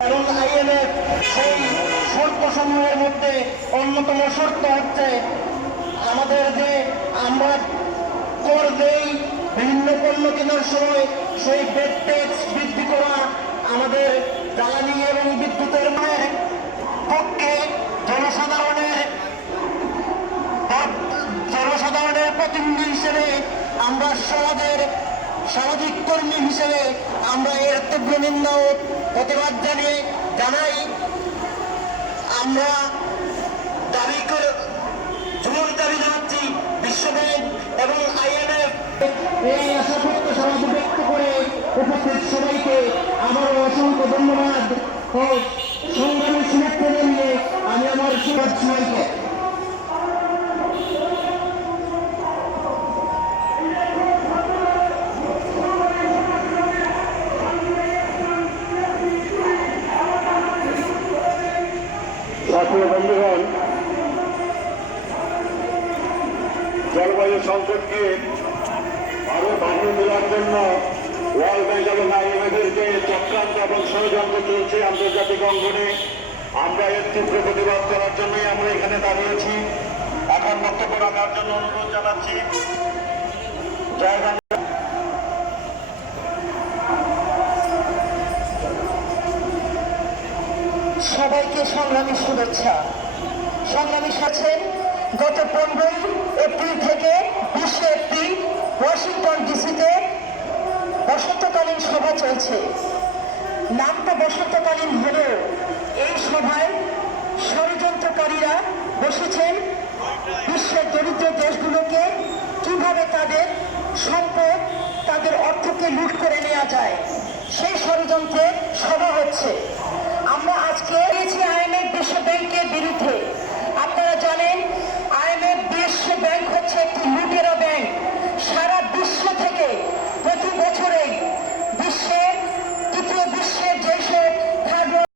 এবং আইএমএফ সেই শর্ত সমূহের মধ্যে অন্যতম শর্ত হচ্ছে আমাদের যে আমরা কর দেই বিভিন্ন পণ্য কেনার সময় সেই বেড ট্যাক্স বৃদ্ধি করা আমাদের জ্বালানি এবং বিদ্যুতের পক্ষে জনসাধারণের জনসাধারণের প্রতিনিধি হিসেবে আমরা সমাজের সামাজিক কর্মী হিসেবে আমরা এর তীব্র নিন্দা ও প্রতিবাদ জানিয়ে জানাই, আমরা দাবি করে জোর দাবি জানাচ্ছি বিশ্বব্যাংক এবং আইএমএফ। এই আশা প্রত্যাশা ব্যক্ত করে উপস্থিত সবাইকে আমারও অসংখ্য ধন্যবাদ। ও সংগ্রামী শুভেচ্ছা জানিয়ে আমি আমার সুবাদ সবাইকে জাতীয় বন্ধুগণ, জলবায়ু সংকটকে আরও বাড়িয়ে দেওয়ার জন্য ওয়ার্ল্ড ব্যাংক এবং আইএমএফের চক্রান্ত এবং ষড়যন্ত্র চলছে আন্তর্জাতিক অঙ্গনে, আমরা এর তীব্র প্রতিবাদ করার জন্যই আমরা এখানে দাঁড়িয়েছি। এখন বক্তব্য রাখার জন্য অনুরোধ জানাচ্ছি। জয় সবাইকে সংগ্রামী শুভেচ্ছা। সংগ্রামী সাথে গত পনেরোই এপ্রিল থেকে বিশে এপ্রিল ওয়াশিংটন ডিসিতে বসন্তকালীন সভা চলছে। নামটা বসন্তকালীন হলেও এই সভায় ষড়যন্ত্রকারীরা বসেছেন। বিশ্বের দরিদ্র দেশগুলোকে কীভাবে তাদের সম্পদ, তাদের অর্থকে লুট করে নেওয়া যায়, সেই ষড়যন্ত্রে সভা হচ্ছে